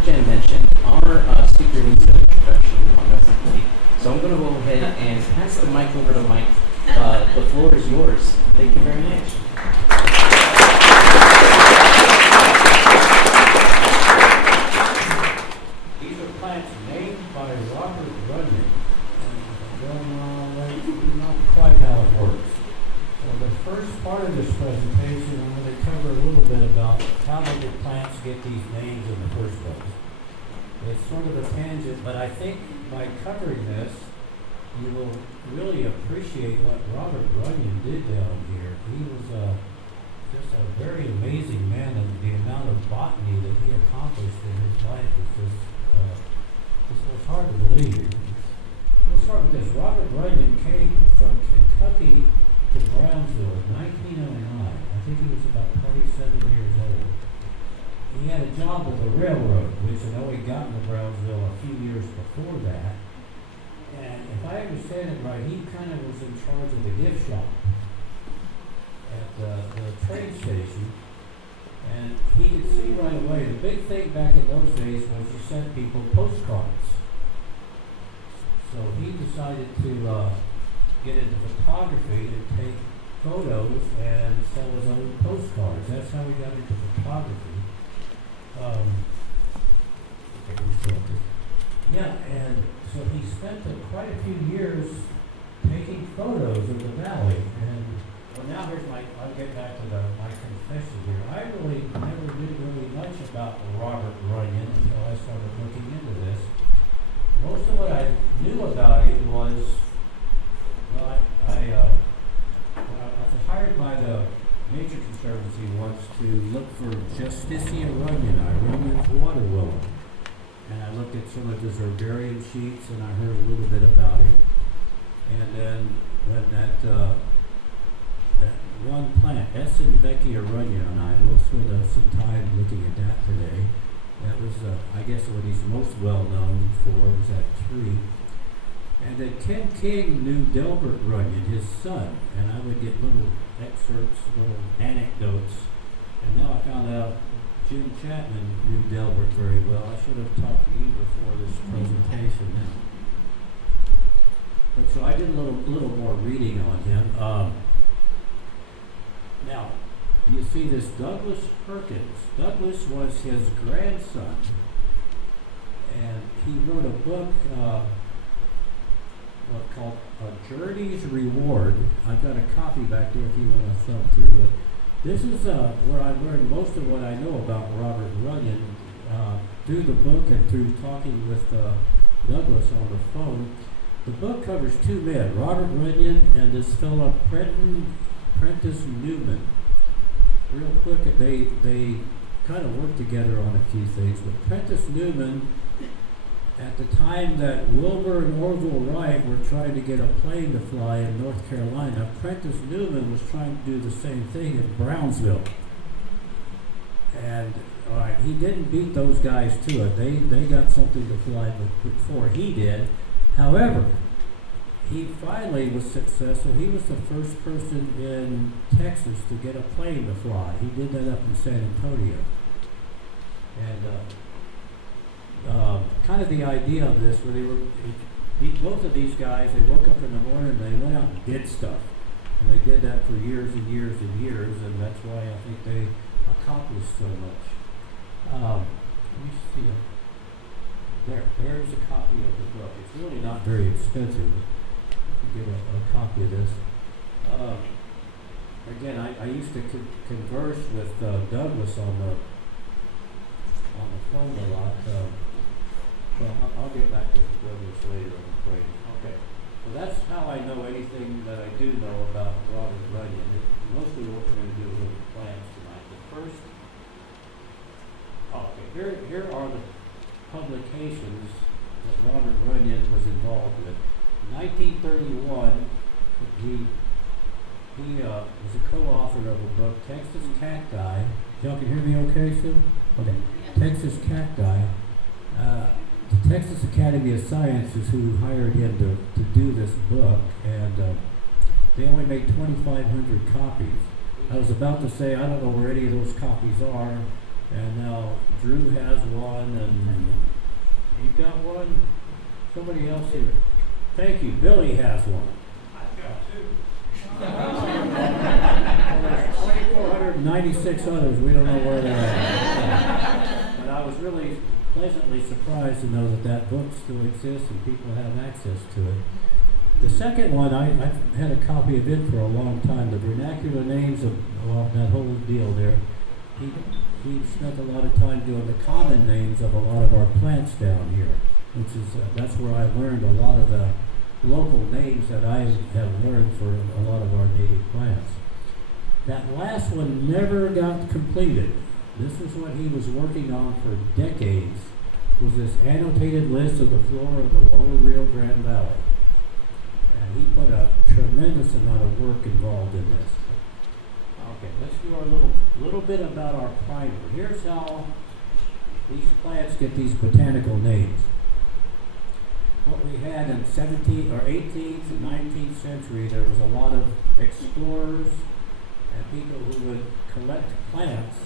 like Jen mentioned, our speaker needs an introduction on Mississippi. So I'm going to go ahead and pass the mic over to Mike. The floor is yours. Thank you very much. These are plants named by Robert Runyon. Not quite how it works. So the first part of this presentation, I'm going to cover a little bit about how did the plants get these names in the first place. It's sort of a tangent, but I think by covering this, you will really appreciate what Robert Runyon did down here. He was just a very amazing man, and the amount of botany that he accomplished in his life is just it's hard to believe. Let's start with this. Robert Runyon came from Kentucky to Brownsville in 1909. I think he was about 27 years old. He had a job with the railroad, which had only gotten to Brownsville a few years before that. And if I understand it right, he kind of was in charge of the gift shop at the train station. And he could see right away, the big thing back in those days was you sent people postcards. So he decided to get into photography and take photos and sell his own postcards. That's how he got into photography. And so he spent quite a few years taking photos of the valley. And well, now I'll get back to my confession here. I really never knew really much about Robert Runyon until I started looking into this. Most of what I knew about him was, well, I was hired by the Nature Conservancy once to look for Justicia Runyoni, Runyon's water willow. And I looked at some of his herbarium sheets and I heard a little bit about him. And then when that one plant, Essenbeckia Runyoni, we'll spend some time looking at that today. That was, I guess, what he's most well known for was that tree. And then Ken King knew Delbert Runyon, his son, and I would get little excerpts, little anecdotes. And now I found out Jim Chapman knew Delbert very well. I should have talked to you before this presentation now. But so I did a little more reading on him. Now, you see this Douglas Perkins. Douglas was his grandson, and he wrote a book called A Journey's Reward. I've got a copy back there if you want to thumb through it. This is where I learned most of what I know about Robert Runyon through the book and through talking with Douglas on the phone. The book covers two men, Robert Runyon and this fellow Prentice Newman. Real quick, they kind of worked together on a few things, but Prentice Newman, at the time that Wilbur and Orville Wright were trying to get a plane to fly in North Carolina, Prentice Newman was trying to do the same thing in Brownsville. And he didn't beat those guys to it. They got something to fly before he did. However, he finally was successful. He was the first person in Texas to get a plane to fly. He did that up in San Antonio. And kind of the idea of this, where both of these guys, they woke up in the morning and they went out and did stuff. And they did that for years and years and years, and that's why I think they accomplished so much. Let me see. There's a copy of the book. It's really not very expensive. Get a copy of this. Again, I used to converse with Douglas on the phone a lot. Well, I'll get back to Douglas later, I'm afraid. Okay. Well, that's how I know anything that I do know about Robert Runyon. Mostly what we're going to do is look at plants tonight. But first, here are the publications that Robert Runyon was involved with. In 1931, he was a co-author of a book, Texas Cacti. Y'all can hear me okay, Sue? Okay. Texas Cacti. The Texas Academy of Sciences, who hired him to do this book, and they only made 2,500 copies. I was about to say, I don't know where any of those copies are. And now Drew has one, and you got one? Somebody else here. Thank you. Billy has one. I've got two. Well, there's 2,496 others. We don't know where they're at. But I was really pleasantly surprised to know that that book still exists and people have access to it. The second one, I've had a copy of it for a long time. The vernacular names of, well, that whole deal there. He spent a lot of time doing the common names of a lot of our plants down here, which is that's where I learned a lot of the local names that I have learned for a lot of our native plants. That last one never got completed. This is what he was working on for decades, was this annotated list of the flora of the lower Rio Grande Valley. And he put a tremendous amount of work involved in this. Okay, let's do our little bit about our primer. Here's how these plants get these botanical names. What we had in 17th or 18th and 19th century, there was a lot of explorers and people who would collect plants,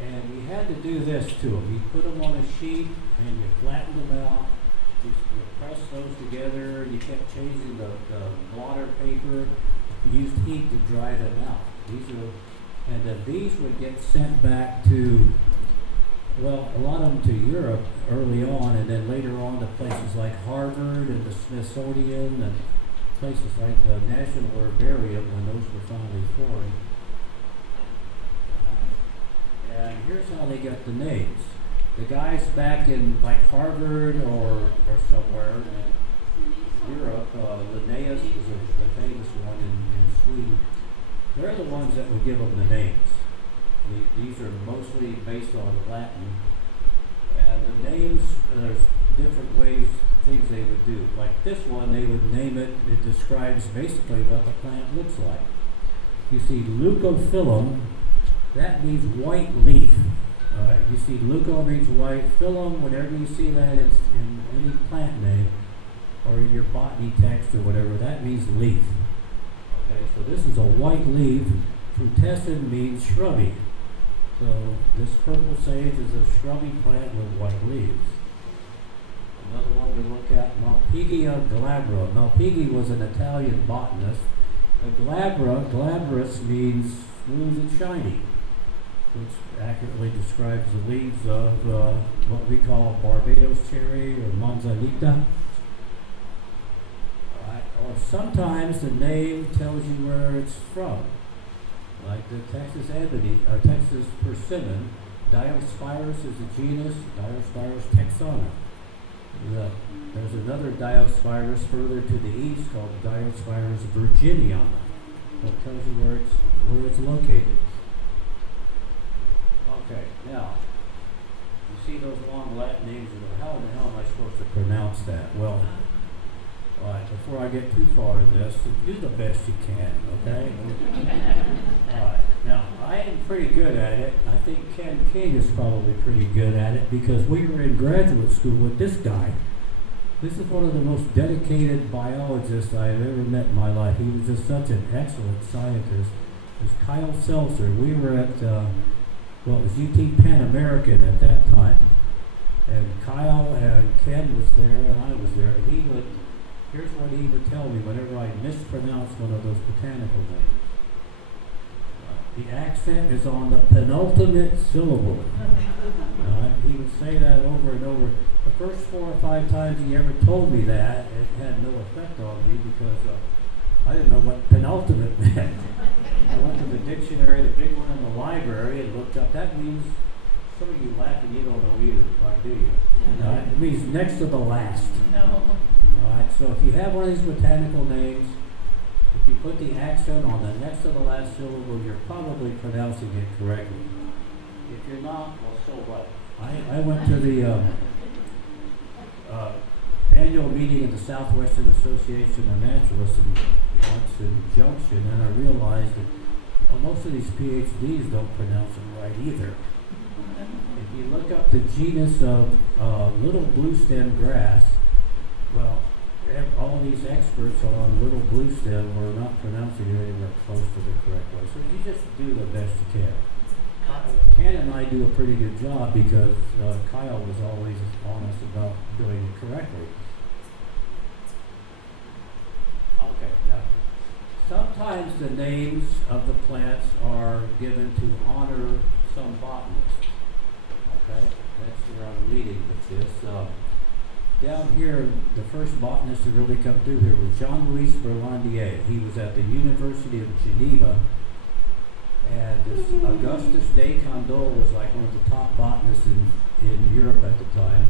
and you had to do this to them. You put them on a sheet and you flattened them out. You press those together. You kept changing the blotter paper. You used heat to dry them out. And then these would get sent back to, well, a lot of them to Europe early on, and then later on to places like Harvard and the Smithsonian and places like the National Herbarium when those were finally formed. And here's how they got the names. The guys back in like Harvard or somewhere in Europe, Linnaeus was the famous one in Sweden. They're the ones that would give them the names. These are mostly based on Latin. And the names, there's different ways, things they would do. Like this one, they would name it, it describes basically what the plant looks like. You see leucophyllum, that means white leaf. You see leuco means white, phyllum, whenever you see that it's in any plant name, or in your botany text or whatever, that means leaf. Okay, so this is a white leaf. Frutescens means shrubby. So this purple sage is a shrubby plant with white leaves. Another one we look at, Malpighia glabra. Malpighi was an Italian botanist. The glabrous means smooth and shiny, which accurately describes the leaves of what we call Barbados cherry or manzanita. Or sometimes the name tells you where it's from, like the Texas ebony or Texas persimmon. Diospirus is a genus, Diospirus texana. There's another Diospirus further to the east called Diospirus virginiana. That tells you where it's located. Okay, now you see those long Latin names. How in the hell am I supposed to pronounce that? Well. All right, before I get too far in this, do the best you can, okay? All right, now, I am pretty good at it. I think Ken King is probably pretty good at it because we were in graduate school with this guy. This is one of the most dedicated biologists I've ever met in my life. He was just such an excellent scientist. It was Kyle Seltzer. We were at, it was UT Pan American at that time. And Kyle and Ken was there, and I was there. And here's what he would tell me whenever I mispronounced one of those botanical names. The accent is on the penultimate syllable. He would say that over and over. The first 4 or 5 times he ever told me that, it had no effect on me because I didn't know what penultimate meant. I went to the dictionary, the big one in the library, and looked up. That means, some of you laughing, you don't know either, do you? It means next to the last. No. Alright, so if you have one of these botanical names, if you put the accent on the next to the last syllable, you're probably pronouncing it correctly. If you're not, well, so what? I went to the annual meeting of the Southwestern Association of Naturalists once in Junction, and I realized that most of these PhDs don't pronounce it right either. If you look up the genus of little blue stem grass, well, all these experts on little blue stem were not pronouncing it anywhere close to the correct way. So you just do the best you can. Ken and I do a pretty good job because Kyle was always honest about doing it correctly. Okay, now, sometimes the names of the plants are given to honor some botanist. Okay, that's where I'm leading with this. Down here, the first botanist to really come through here was Jean-Louis Berlandier. He was at the University of Geneva, and this Augustus de Candolle was like one of the top botanists in Europe at the time.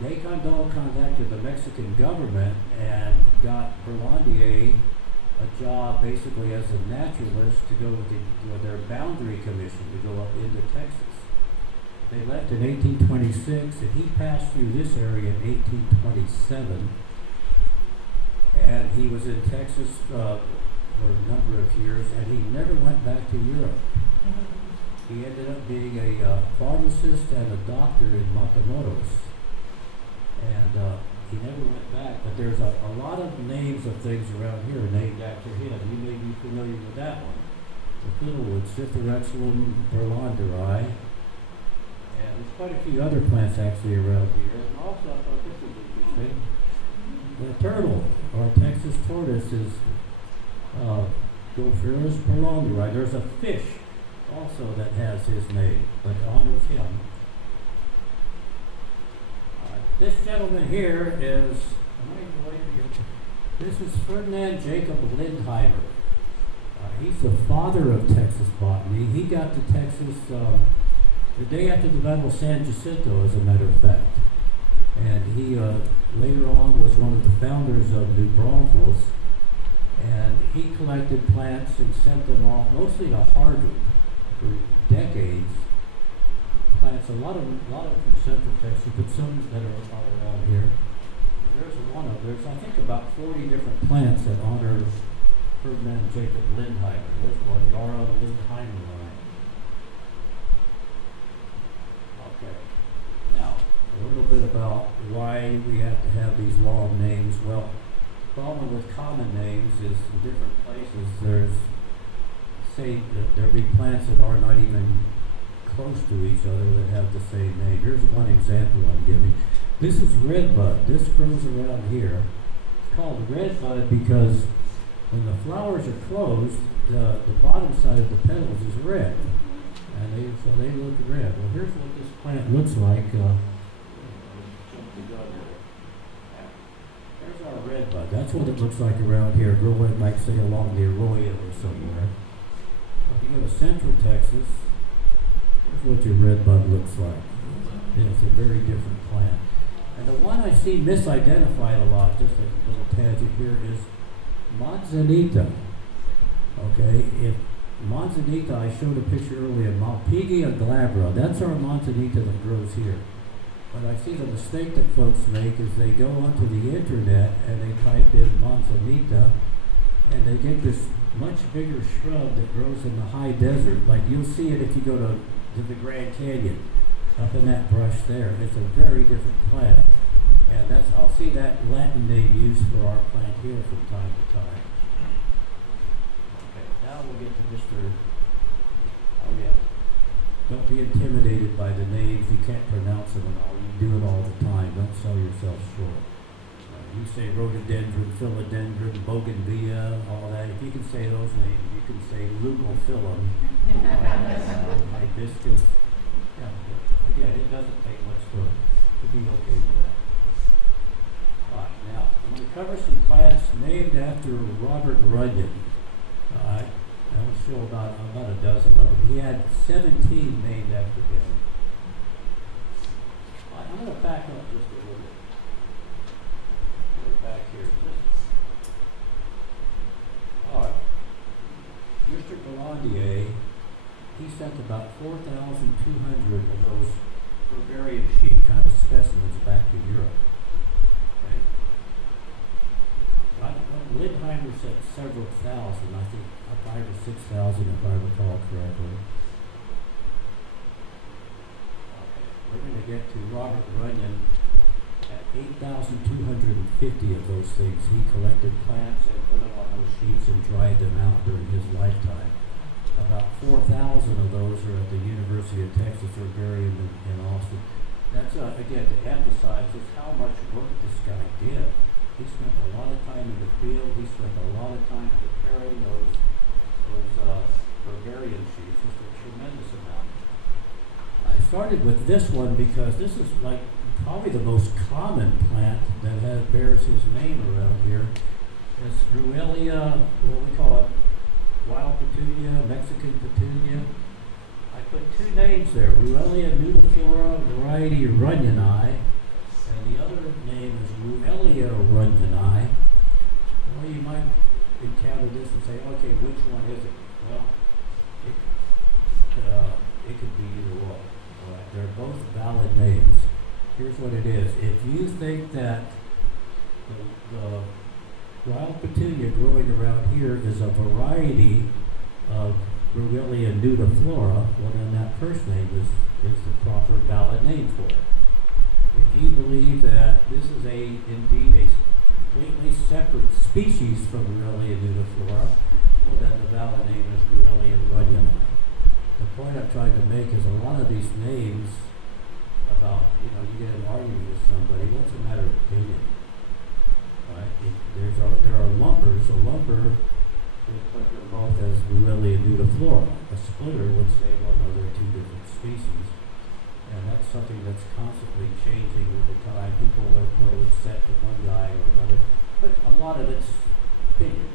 De Candolle contacted the Mexican government and got Berlandier a job basically as a naturalist to go with their boundary commission to go up into Texas. They left in 1826, and he passed through this area in 1827. And he was in Texas for a number of years, and he never went back to Europe. He ended up being a pharmacist and a doctor in Matamoros. And he never went back, but there's a lot of names of things around here named after him. You may be familiar with that one. The Fiddlewood, Cytherexulum berlanderi. And there's quite a few other plants actually around here. And also, I thought this was interesting. The turtle, or Texas tortoise, is Gopherus berlanderi. There's a fish also that has his name, but honors him. This gentleman here is, this is Ferdinand Jacob Lindheimer. He's the father of Texas botany. He got to Texas the day after the Battle of San Jacinto, as a matter of fact. And he later on was one of the founders of New Braunfels. And he collected plants and sent them off mostly to Harvard for decades. Plants, a lot of them from Central Texas, but some that are all around here. There's I think about 40 different plants that honor Ferdinand Jacob Lindheimer. There's one, Gara Lindheimer. Okay. Now, a little bit about why we have to have these long names. Well, the problem with common names is in different places say that there be plants that are not even close to each other that have the same name. Here's one example I'm giving. This is redbud. This grows around here. It's called redbud because when the flowers are closed, the bottom side of the petals is red, and so they look red. Well, here's what this plant looks like. There's our redbud. That's what it looks like around here. Growing, like say, along the arroyo or somewhere. If you go to Central Texas, here's what your redbud looks like. Yeah, it's a very different plant. And the one I see misidentified a lot, just a little tangent here, is manzanita. Okay, if manzanita, I showed a picture earlier, Malpighia glabra. That's our manzanita that grows here. But I see the mistake that folks make is they go onto the internet and they type in manzanita, and they get this much bigger shrub that grows in the high desert. Like you'll see it if you go to the Grand Canyon, up in that brush there. It's a very different plant, and I'll see that Latin name used for our plant here from time to time. Okay, now we'll get to Mr. Oh yeah. Don't be intimidated by the names. You can't pronounce them and all. You do it all the time. Don't sell yourself short. You say rhododendron, philodendron, bougainvillea, all that. If you can say those names, you can say lugophyllum, hibiscus. Yeah, again, it doesn't take much to be okay with that. All right, now, I'm going to cover some plants named after Robert Runyon. All right, I'll show about a dozen of them. He had 17 named after him. All right, I'm going to back up just a little bit. Back here. All right. Mr. Berlandier, he sent about 4,200 of those herbarium sheet kind of specimens back to Europe. Okay. Lindheimer sent several thousand, I think 5,000 or 6,000 if I recall correctly. Okay. We're going to get to Robert Runyon. 8,250 of those things. He collected plants and put them on those sheets and dried them out during his lifetime. About 4,000 of those are at the University of Texas Herbarium in Austin. That's, again, to emphasize just how much work this guy did. He spent a lot of time in the field. He spent a lot of time preparing those herbarium sheets, just a tremendous amount. I started with this one because this is like probably the most common plant that bears his name around here. It's Ruellia, what we call it, wild petunia, Mexican petunia. I put two names there, Ruellia nudiflora variety Runyoni, and the other name is Ruellia Runyoni. Well, you might encounter this and say, okay, which one is it? Well, it could be either one. All right, they're both valid names. Here's what it is. If you think that the wild petunia growing around here is a variety of Ruellia nudiflora, well then that first name is the proper valid name for it. If you believe that this is indeed a completely separate species from Ruellia nudiflora, well then the valid name is Ruellia Runyoni. The point I'm trying to make is a lot of these names about, you get an argument with somebody, what's a matter of opinion? Right? There are lumpers. A lumper would put them both as Ruellia nudiflora. A splitter would say, well, no, they're two different species. And that's something that's constantly changing with the time. People will accept one guy or another, but a lot of it's opinion.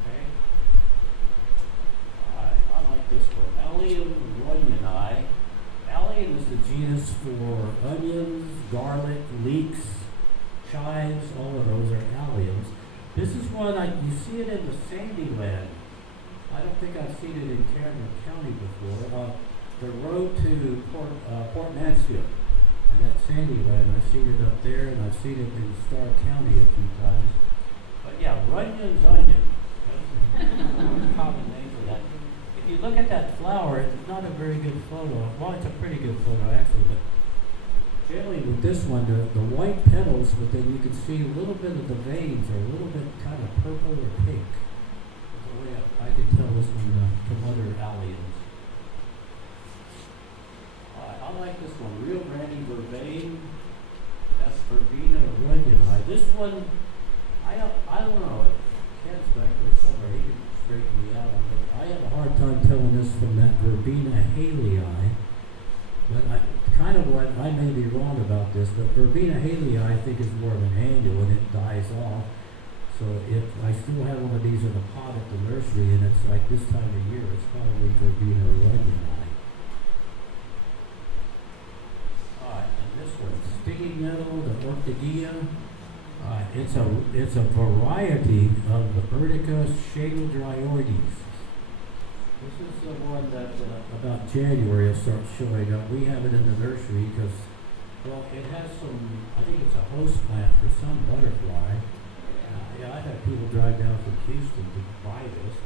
Okay? I like this one. Allium Runyoni. Allium is the genus for onions, garlic, leeks, chives, all of those are alliums. This is one, you see it in the sandy land. I don't think I've seen it in Cameron County before. The road to Port Mansfield, and that sandy land, I've seen it up there, and I've seen it in Starr County a few times. But yeah, Runyon's onion. That's a common name for that. If you look at that flower, it's not a very good photo. Well, it's a pretty good photo actually, but generally with this one, the white petals, but then you can see a little bit of the veins are a little bit kind of purple or pink. That's the way I can tell this one from other alliums. I like this one, Rio Grande Vervain. That's Verbena Runyoni. This one, I don't know. Ken's back there somewhere. He can straighten me out on it. I have a hard time telling this from that Verbena halei. But I may be wrong about this, but Verbena halei I think is more of an annual and it dies off. So if I still have one of these in a pot at the nursery and it's like this time of year, it's probably Verbena Runyoni. Alright, and this one, stinging nettle, the Orchidea. It's a variety of the Urtica shadodryoides. This is the one that about January will start showing up. We have it in the nursery because, well, it has some, I think it's a host plant for some butterfly. I've had people drive down from Houston to buy this.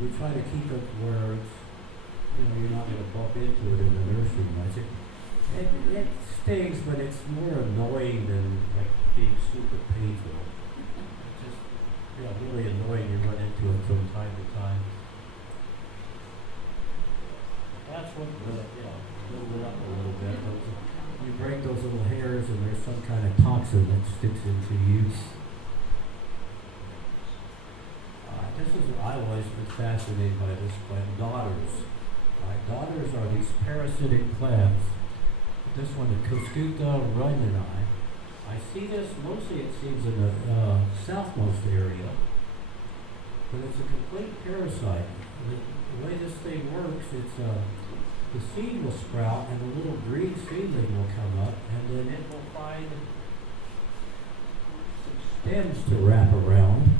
We try to keep it where it's, you're not going to bump into it in the nursery much. It stings, but it's more annoying than like being super painful. It's just, really annoying. You run into it from time to time. That's what build it up a little bit. You break those little hairs and there's some kind of toxin that sticks into you. I've always been fascinated by this plant, daughters. Daughters are these parasitic plants. This one, the Cuscuta Runyoni. I see this mostly, it seems, in the southmost area, but it's a complete parasite. The way this thing works, it's the seed will sprout and a little green seedling will come up, and then it will find some stems to wrap around.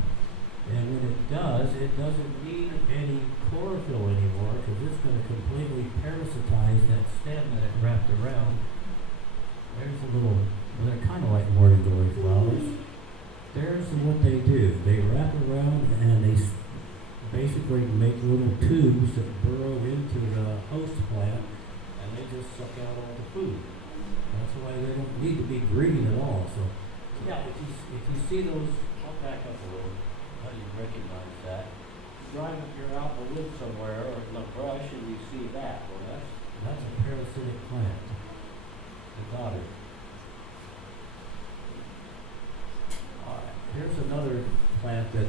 And when it does, it doesn't need any chlorophyll anymore because it's going to completely parasitize that stem that it wrapped around. There's a little, well, they're kind of like morning glory flowers. There's what they do. They wrap around and they basically make little tubes that burrow into the host plant and they just suck out all the food. That's why they don't need to be green at all. So, yeah, if you see those, I'll back up a little. How do you recognize that? you're out in the woods somewhere or in the brush and you see that. Well, that's a parasitic plant. The dotted. Here's another plant that,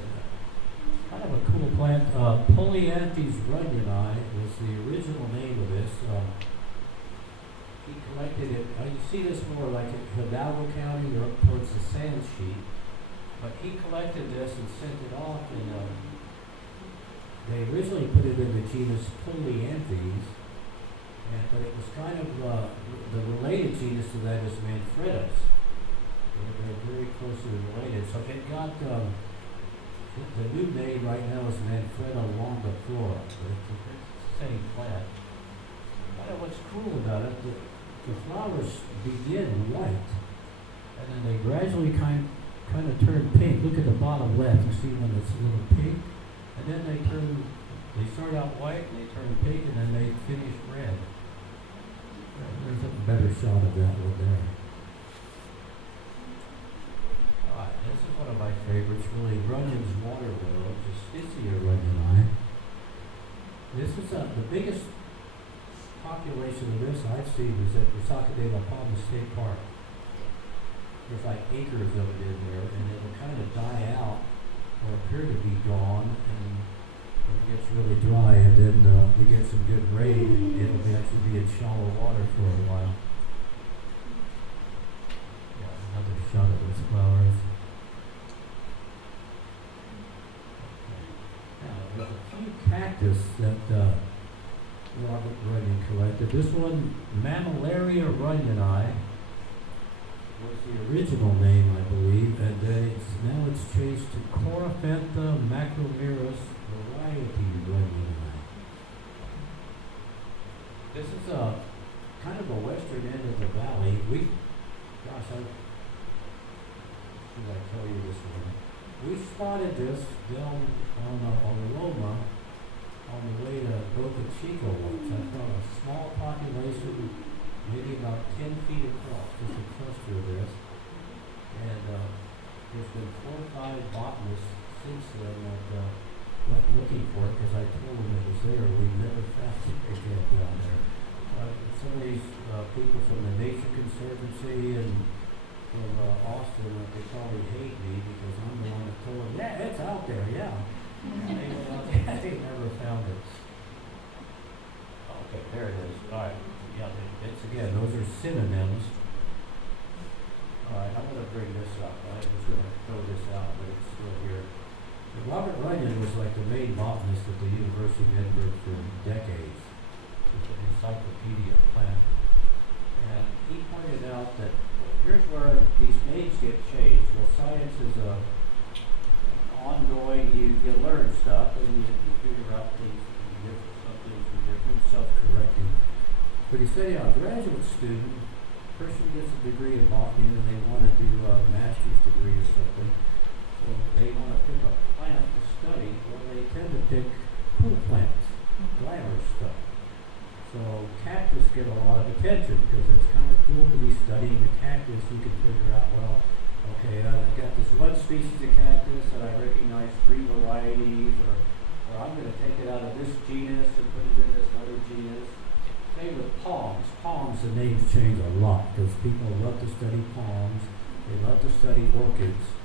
kind of a cool plant. Polyanthes runyoni was the original name of this. He collected it, you see this more like in Hidalgo County or up towards the sand sheet. But he collected this and sent it off, and they originally put it in the genus Polyanthes, but it was kind of, the related genus to that is Manfredus. They're very closely related. So it got, the new name right now is Manfreda longiflora, but it's the same plant. What's cool about it, the flowers begin white, and then they gradually kind of turn pink. Look at the bottom left, you see when it's a little pink, and then they start out white, and they turn pink, and then they finish red. There's a better shot of that one there. This is one of my favorites, really, Runyon's water willow, Justicia runyoni. This is the biggest population of this I've seen is at Resaca de la Palma State Park. There's like acres of it in there, and it will kind of die out or appear to be gone, and when it gets really dry, and then we get some good rain, it'll actually be in shallow water for a while. Yeah, another shot of those flowers. There's a few cactus that Robert Runyon collected. This one, Mammillaria runyoni, was the original name, I believe, and then now it's changed to Coryphantha macromeris variety runyoni. This is kind of the western end of the valley. Should I tell you this one? We spotted this down on Loma on the way to Boca Chica once. I found a small population, maybe about 10 feet across, just a cluster of this. And there's been 4 or 5 botanists since then that went looking for it because I told them it was there. We never found it again down there. Some of these people from the Nature Conservancy and from Austin, they probably hate me because I'm the one that told them, yeah, it's out there, yeah. And they went out there, they never found it. Okay, there it is. All right, yeah, it's again, those are synonyms. All right, I'm going to bring this up. I was going to throw this out, but it's still here. So Robert Runyon was like the main botanist at the University of Edinburgh for decades. It's an encyclopedia of plants. And he pointed out that here's where these names get changed. Well, science is ongoing. You learn stuff and you figure out things. Some things are different, self-correcting. But he said, yeah, a graduate student, person gets a degree in botany and they want to do a master's degree or something. So they want to pick a plant to study. Well, they tend to pick cool plants, glamorous stuff. So cactus get a lot of attention because it's kind of cool to be studying a cactus. You can figure out, well, okay, I've got this one species of cactus and I recognize 3 varieties, or I'm going to take it out of this genus and put it in this other genus. Same with palms. Palms, the names change a lot because people love to study palms. They love to study orchids.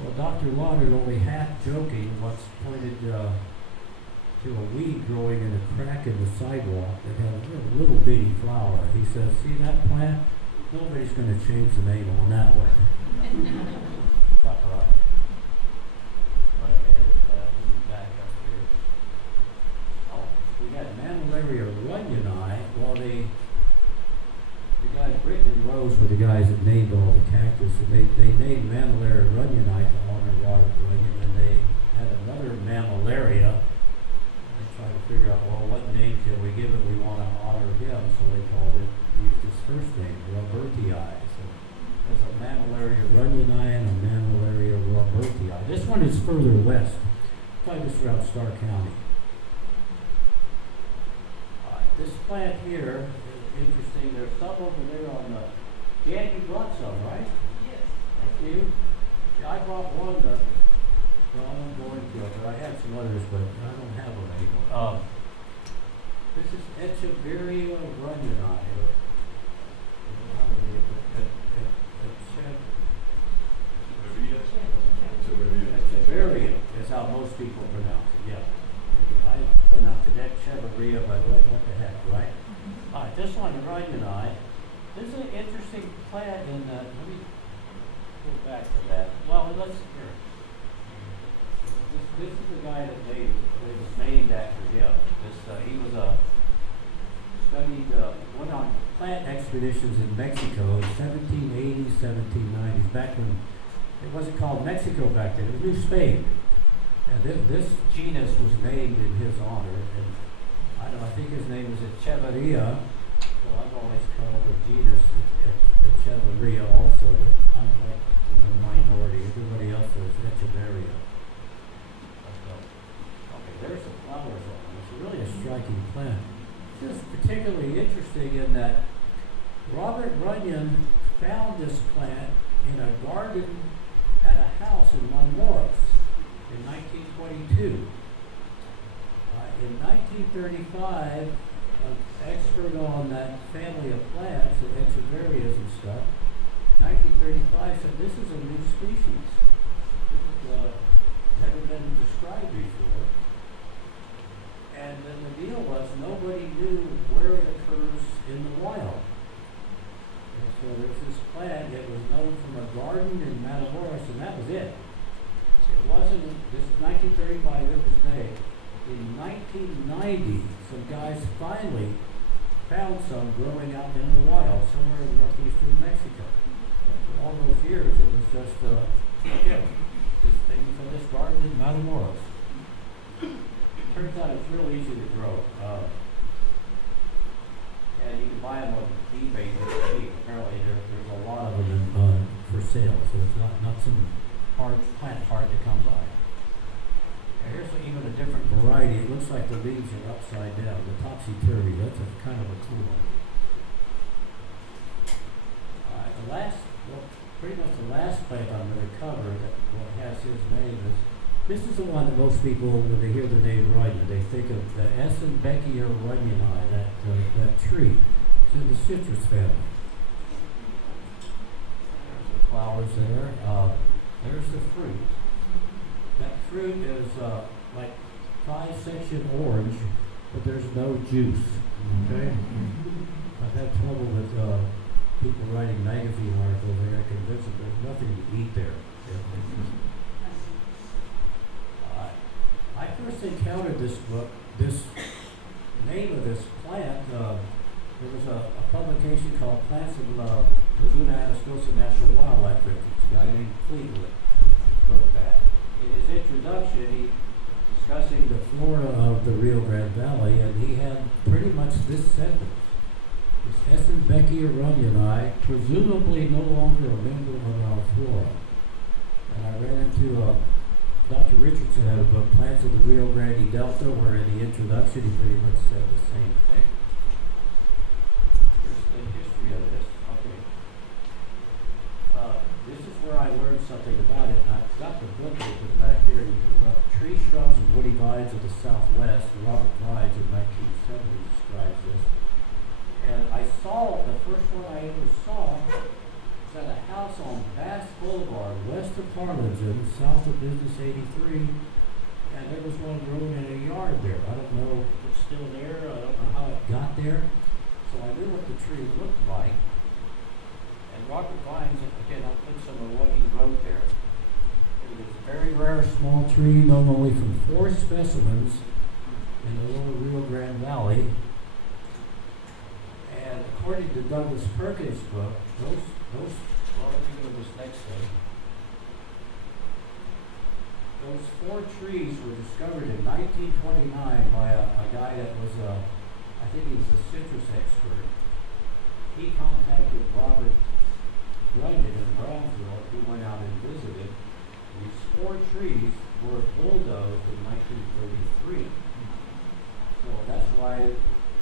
Well, Dr. Lauder, only half joking, once pointed to a weed growing in a crack in the sidewalk that had a little bitty flower. He says, see that plant? Nobody's going to change the name on that one. Not right. Back up here. Oh, we got Mammillaria runyoni. Well, the guys, Britton and Rose were the guys that named all the cactus, and they named Mammillaria runyoni to honor Robert Runyon, and they had another Mammillaria. Trying to figure out, well, what name can we give it? We want to honor him, so they used his first name, Robertii. So there's a Mammillaria runyoni and a Mammillaria robertii. This one is further west, probably just around Starr County. This plant here is interesting. There's some over there on the. Dan, you brought some, right? Yes. Thank you. Yeah, I brought one. Well, I don't go into it, but I have some others, but I don't have them anymore. This is Echeverria Runyon, Echeverria is how most people pronounce it, yeah. I pronounce it Echeverria, but what the heck, right? All right, this one, Runyon, this is an interesting plant in let me go back to that. Well, let's hear it. This is the guy that it was named after him. He was studied, went on plant expeditions in Mexico in 1780s, 1790s, back when it wasn't called Mexico back then, it was New Spain. And this genus was named in his honor, and I think his name is Echeverria. Well, I've always called the genus Echeverria also, but I'm like in the minority. Everybody else says Echeverria. Okay, there's the flowers on it. It's really a striking plant. This is particularly interesting in that Robert Runyon found this plant in a garden at a house in Monmouth in 1922. In 1935, an expert on that family of plants, the Echeverias and stuff, 1935 said this is a new species. This has never been described before. And then the deal was nobody knew where it occurs in the wild. And so there's this plant, it was known from a garden in Matamoros, and that was it. It wasn't, this is 1935, it was made. In 1990, some guys finally found some growing out in the wild somewhere in northeastern Mexico. But for all those years, it was just, this thing from this garden in Matamoros. Turns out it's real easy to grow. And you can buy them on eBay, they're cheap. Apparently there's a lot of them for sale, so it's not some plant hard to come by. Here's even a different variety. It looks like the leaves are upside down, the topsy-turvy. That's kind of a cool one. Pretty much the last plant I'm going to cover that has his name is, this is the one that most people, when they hear the name Runyon, they think of the Essenbeckia runyoni, that tree. It's in the citrus family. There's the flowers there. There's the fruit. That fruit is like 5-section orange, but there's no juice. Okay? I've had trouble with people writing magazine articles and I convince them there's nothing to eat there. I first encountered this name of this plant. There was a publication called Plants of Laguna Anascosa National Wildlife Refuge. A guy named Fleetwood wrote that. In his introduction, he discussing the flora of the Rio Grande Valley, and he had pretty much this sentence. This Essenbeckia runyoni, presumably no longer a member of our flora. And I ran into Dr. Richardson had a book, Plants of the Rio Grande Delta, where in the introduction he pretty much said the same thing. Here's the history of this. Okay. This is where I learned something about it. I got the book open back there. You can look. Tree, shrubs, and woody vines of the Southwest. Robert Vines in 1970 describes this. And I saw, the first one I ever saw was at a house on Bass Boulevard, west of Harlingen, south of Business 83. And there was one growing in a yard there. I don't know if it's still there. I don't know how it got there. So I knew what the tree looked like. And Robert Vines, again, I'll put some of what he wrote there. It was a very rare small tree, known only from 4 specimens in the lower Rio Grande Valley. And according to Douglas Perkins' book, well, let me go to this next thing. Those 4 trees were discovered in 1929 by a guy that was I think he was a citrus expert. He contacted Robert Runyon in Brownsville, who went out and visited. These 4 trees were bulldozed in 1933. So that's why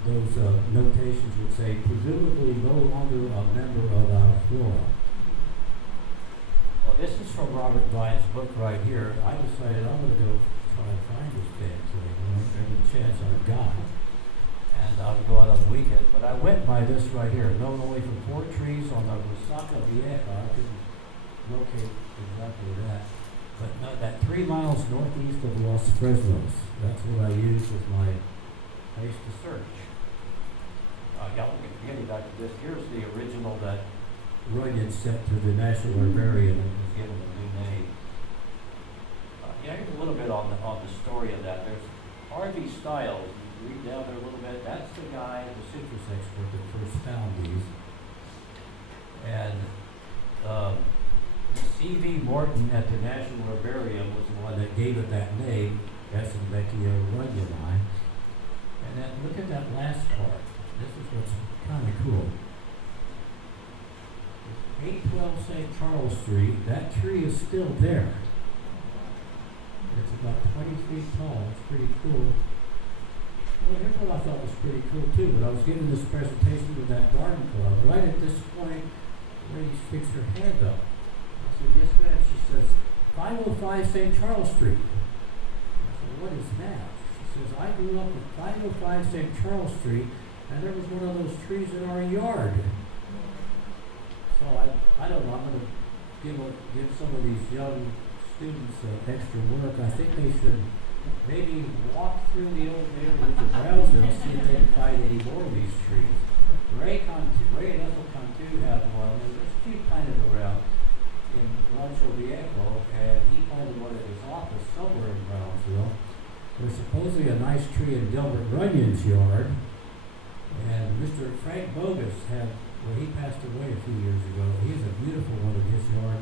those notations would say, presumably no longer a member of our flora. Well, this is from Robert Vine's book right here. I decided I'm going to go try and find this damn thing, every chance I've got. And I'll go out on the weekend. But I went by this right here, known only from 4 trees on the Resaca Vieja. I couldn't locate exactly that. But no, that 3 miles northeast of Los Fresnos. That's what I used as my place to search. Getting back to this, here's the original that Runyon sent to the National Herbarium and was given a new name. Here's a little bit on the story of that. There's Harvey Stiles. You read down there a little bit. That's the guy, the citrus expert that first found these. And C.V. Morton at the National Herbarium was the one that gave it that name, Essenbeckia runyoni. And then look at that last part. This is what's kind of cool. 812 St. Charles Street, that tree is still there. It's about 20 feet tall. It's pretty cool. Well, here's what I thought was pretty cool too. When I was giving this presentation to that garden club, right at this point, the lady sticks her hand up. I said, yes, ma'am. She says, 505 St. Charles Street. I said, what is that? She says, I grew up at 505 St. Charles Street, and there was one of those trees in our yard. So I don't know, I'm going to give some of these young students extra work. I think they should maybe walk through the old neighborhoods of Brownsville and see if they can find any more of these trees. Ray and Ethel Cantu have one, and there's a few planted around in Rancho Viejo, and he planted one at his office somewhere in Brownsville. There's supposedly a nice tree in Delbert Runyon's yard, and Mr. Frank Bogus had, well, he passed away a few years ago. He has a beautiful one in his yard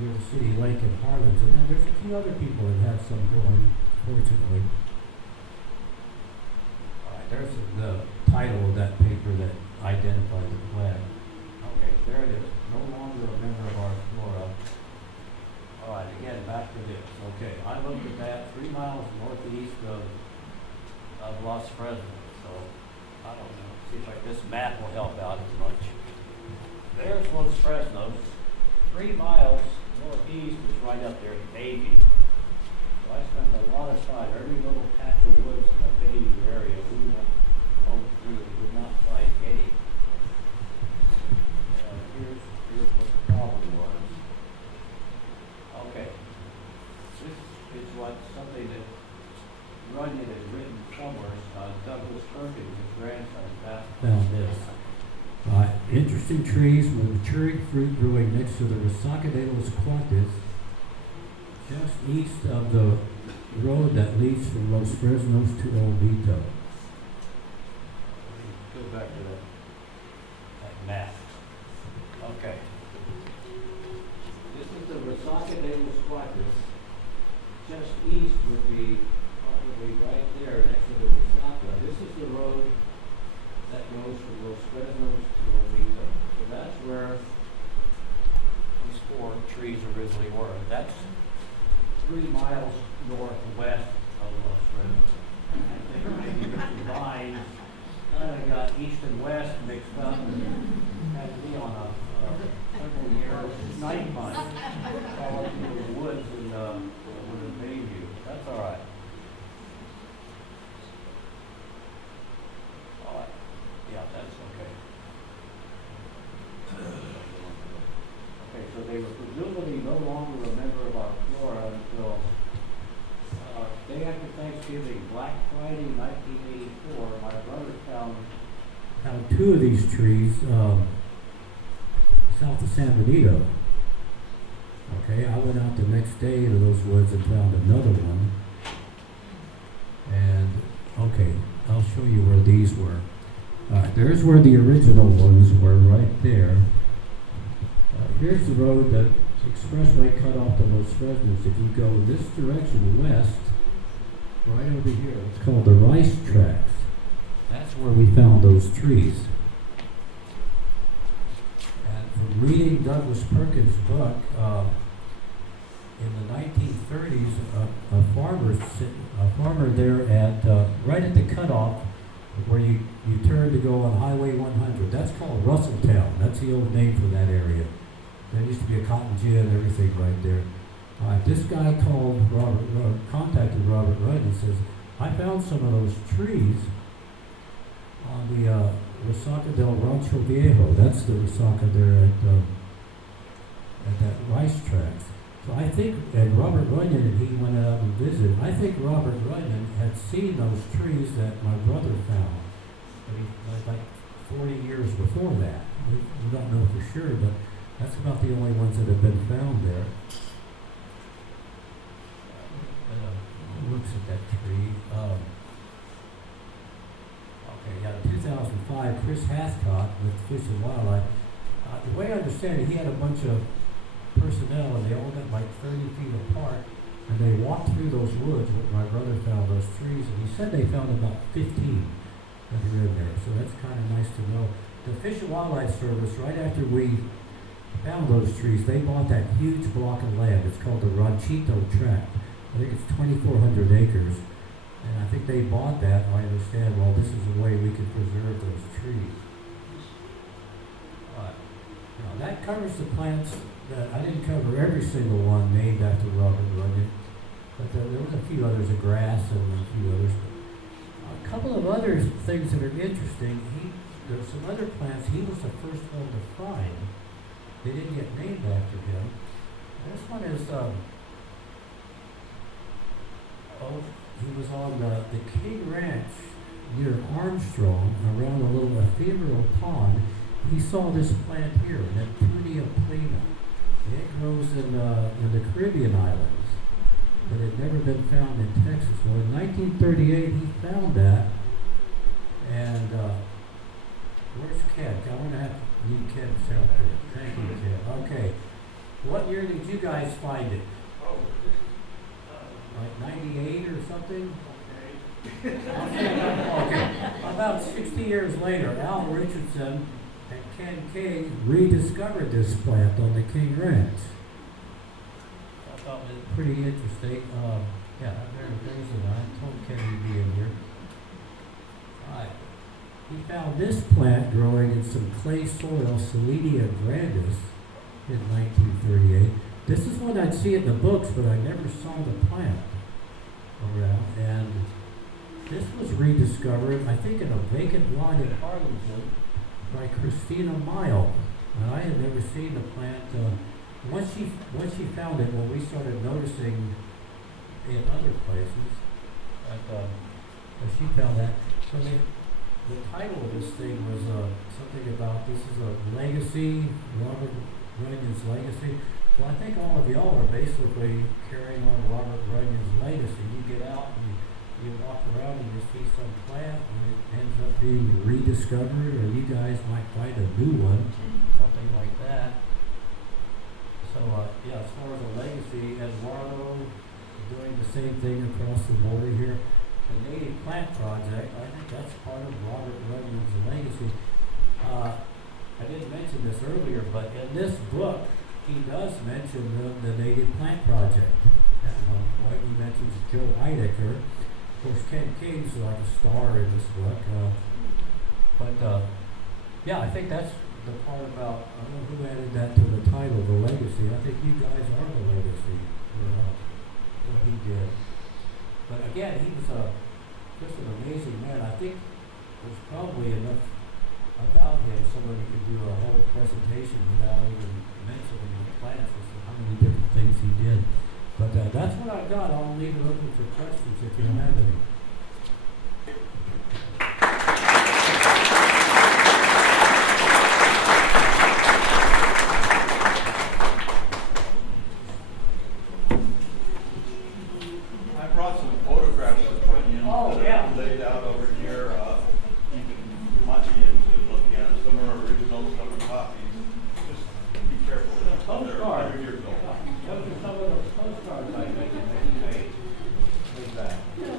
near the city lake in Harlins. And then there's a few other people that have some growing, fortunately. All right, there's the title of that paper that identified the flag. Okay, there it is. No longer a member of our flora. All right, again, back to this. Okay, I looked at that 3 miles northeast of Los Fresnos. So, I don't know. See if this map will help out as much. There's Los Fresnos. 3 miles northeast is right up there, Baby. So I spent a lot of time, every little patch of woods in the Baby area, we went home through, we would not find any. And here's what the problem was. Okay. This is something that Runyon had written somewhere. Douglas Perkins, his grandson, found this. Interesting trees with maturing fruit growing next to the Resaca de los Cuates, just east of the road that leads from Los Fresnos to Olvito. Go back to that map. Okay. This is the Resaca de los Cuates. Just east would be probably right there next to the Resaca. This is the road that goes from Los Fresnos to Olvito. So that's where these 4 trees originally were. That's 3 miles northwest of Los Fresnos. I think maybe Mr. Vines kind of got east and west mixed up and had me on a several year night hunt all through the woods and with a Bayview. That's all right. Yeah, that's okay. Okay, so they were presumably no longer a member of our flora until day after Thanksgiving, Black Friday, 1984. My brother found 2 of these trees south of San Benito. Okay, I went out the next day to those woods and found another one. And okay, I'll show you where these were. There's where the original ones were, right there. Here's the road that the expressway cut off to Los Fresnos. If you go this direction west, right over here, it's called the Rice Tracks. That's where we found those trees. And from reading Douglas Perkins' book, in the 1930s, a farmer there at right at the cutoff where you turn to go on Highway 100. That's called Russelltown. That's the old name for that area. There used to be a cotton gin and everything right there. This guy contacted Robert Runyon and says, I found some of those trees on the Resaca del Rancho Viejo. That's the Resaca there at that rice tract. So I think, and Robert Runyon and he went out and visited. I think Robert Runyon had seen those trees that my brother found, but like 40 years before that. We don't know for sure, but that's about the only ones that have been found there. Looks at that tree. Okay, yeah, 2005, Chris Hathcott with Fish and Wildlife. The way I understand it, he had a bunch of personnel and they all got like 30 feet apart and they walked through those woods where my brother found those trees and he said they found about 15 that are in there. So that's kind of nice to know. The Fish and Wildlife Service, right after we found those trees, they bought that huge block of land. It's called the Ranchito Tract. I think it's 2,400 acres, and I think they bought that. I understand. Well, this is a way we could preserve those trees. Now that covers the plants that I didn't cover every single one named after Robert Runyon, but there was a few others of grass and a few others. A couple of other things that are interesting. There's some other plants he was the first one to find. They didn't get named after him. This one is. He was on the King Ranch near Armstrong around a little ephemeral pond. He saw this plant here, Neptunia plena. It grows in the Caribbean islands, but it had never been found in Texas. Well, in 1938, he found that, and where's Ken? I'm going to have to need Ken's help here. Thank you, Ken. Okay. What year did you guys find it? Like 98 or something? Okay. About 60 years later, Al Richardson and Ken King rediscovered this plant on the King Ranch. I thought it was pretty interesting. Yeah, there's a line. I told Ken he'd be in here. All right. He found this plant growing in some clay soil, Selenia grandis, in 1938. This is what I'd see in the books, but I never saw the plant around. And this was rediscovered, I think, in a vacant lot in Arlington by Christina Mile. And I had never seen the plant. Once she found it, well, we started noticing in other places. She found that. So the title of this thing was something about this is a legacy, Robert Runyon's legacy. Well, I think all of y'all are basically carrying on Robert Runyon's legacy. You get out and you walk around and you see some plant and it ends up being rediscovered, or you guys might find a new one, something like that. So, yeah, as far as a legacy, Eduardo is doing the same thing across the border here. The Native Plant Project, I think that's part of Robert Runyon's legacy. I didn't mention this earlier, but in this book, he does mention the Native Plant Project. At one point, he mentions Joe Eidecker. Of course, Ken King's like a star in this book. Yeah, I think that's the part about, I don't know who added that to the title, the legacy. I think you guys are the legacy for what he did. But again, he was just an amazing man. I think there's probably enough about him somebody could do a whole presentation without even mentioning the plants as to how many different things he did. But that's what I've got. I'll leave it open for questions if you don't have any. I brought some photographs of Runyon that yeah. are laid out over here. You might be interested in looking at them. Some are originals, some are copies. Just be careful. They're 100 years old. Those are some of those postcards I mentioned that he made. Way back. Yeah.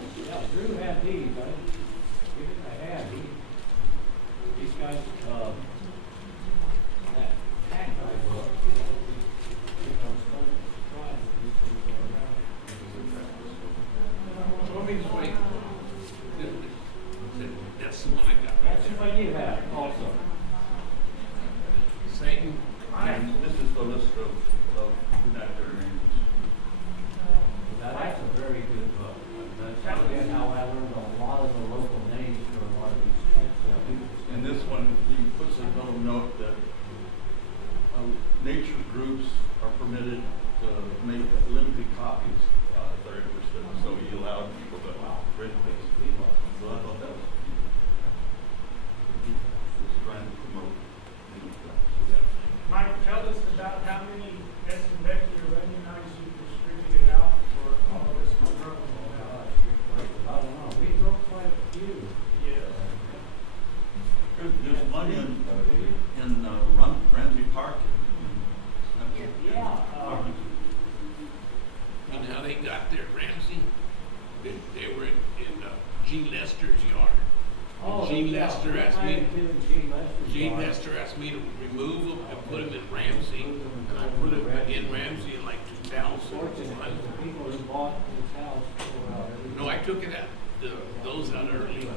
nature groups are permitted to make limited copies, if they're interested. So he allowed people to, great place. So I thought that was, just trying to promote. Mike, tell us about how many S and Becky or Runyon you distributed out for all of us to grow. I don't know, we broke quite a few. Yes. There's one in Ramsey Park. Yeah. You know how they got there, Ramsey? They were in Gene Lester's yard. Oh, Gene yeah. Lester asked What me. might have been Gene Lester's Gene yard. Lester asked me to remove them and put them in Ramsey, and I put them in Ramsey in like 2001. The people who bought his house. No, I took it out, those out early.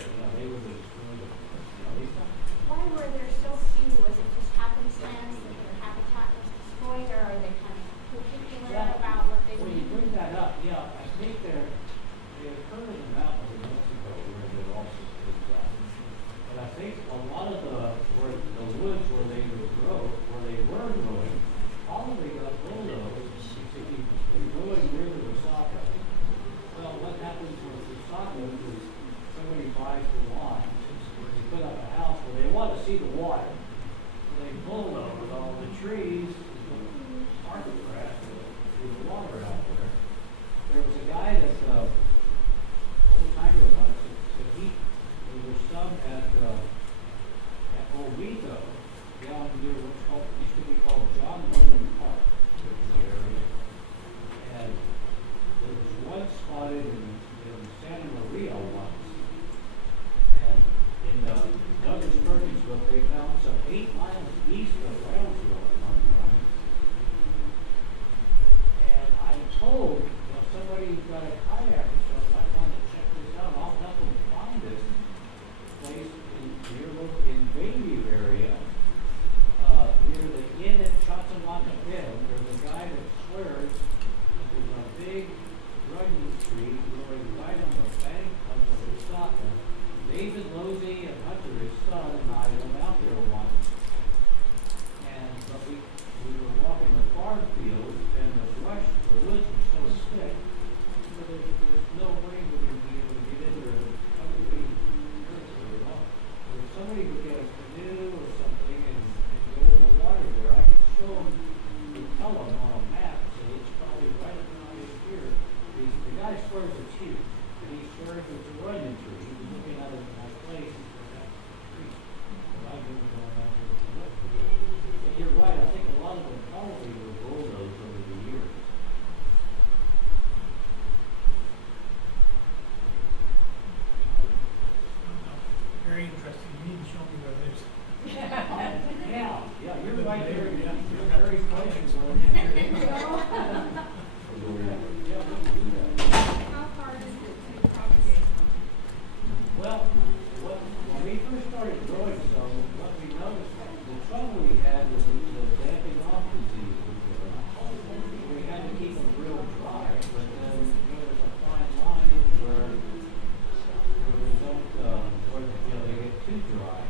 Why were there so few? Was it just happenstance that their habitat was destroyed, or are they kind of particular about what they When you need? bring that up, yeah, I think they occur in the mountains in Mexico where they also did that. But I think a lot of where the woods where they would grow, where they were growing, probably got bulldozed if you're going near the Wasaka. Well, what happens with Wasaka is somebody buys the lot, they put up a house where they want to see the water. So they bulldoze all the trees, carpet grass, see the water out there. There was a guy that, old timer once, that there was some at Old Vito, down near what's called, used to be called John Runyon Park, in the area. And there was one spotted in Santa Maria once. And in Douglas Perkinsville, they found some 8 miles east of Brownsville at one time. And I'm told, somebody's got a kayak or something, I want to check this out, I'll help them find this place in Bayview area, near the inn at Chachalaca Bend. There's a guy that swears that there's a big Runyon tree growing right on the bank of the Wasaka. David Losey and Hunter, his son, and I went out there once, but we were walking the farm fields, and the woods were so thick, so there's no way we're going to be able to get in there and cover the territory at all. But if somebody would get a canoe or something and go in the water there, I could show them and tell them on a map, so it's probably right around here. The guy swears it's huge, and he swears it's a Runyon tree. He was looking at it in my place and said, that's a tree. But I've never gone out there to look for it. But you're right, I think a lot of them probably were bulldozed over the years. Very interesting. You need to show me where it is. Yeah, you're right there. Yeah. You're very close to where yeah, we can do that. How far does it propagate? Well, when we first started growing some, what we noticed, the trouble we had was the damping off disease. We had to keep them real dry, but then there was a fine line where we don't, they get too dry.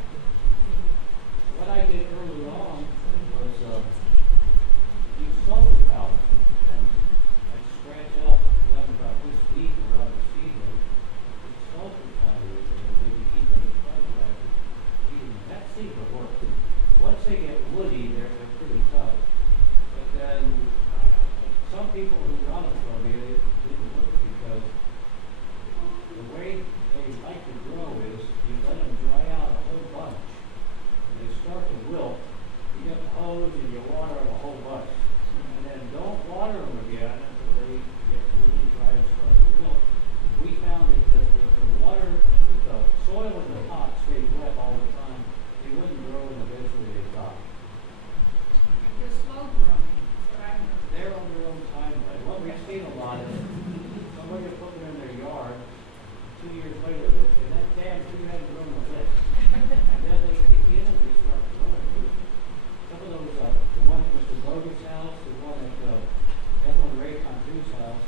What I did early on was use sulfur powder, and I'd scratch out down about this deep around the seedling. Sulfur powder in there, maybe keep them fresh after eating. That seemed to work. Once they get woody, they're pretty tough. But then some people who got them from me, they didn't work because the way they like to grow is you let them dry out a whole bunch. They start to wilt, you get the hose and you water them a whole bunch. And then don't water them again until they get really dry and start to wilt. We found that if the water, if the soil in the pot stayed wet all the time, they wouldn't grow and eventually they die. They're slow growing, that's what I know. They're on their own timeline. What we've seen a lot is somebody will put them in their yard, 2 years later they say, that damn tree hasn't grown a lick. And then they kick in and they start growing. Some of those, the one at Mr. Bogus' house, the one at Ethel and Ray Condu's house,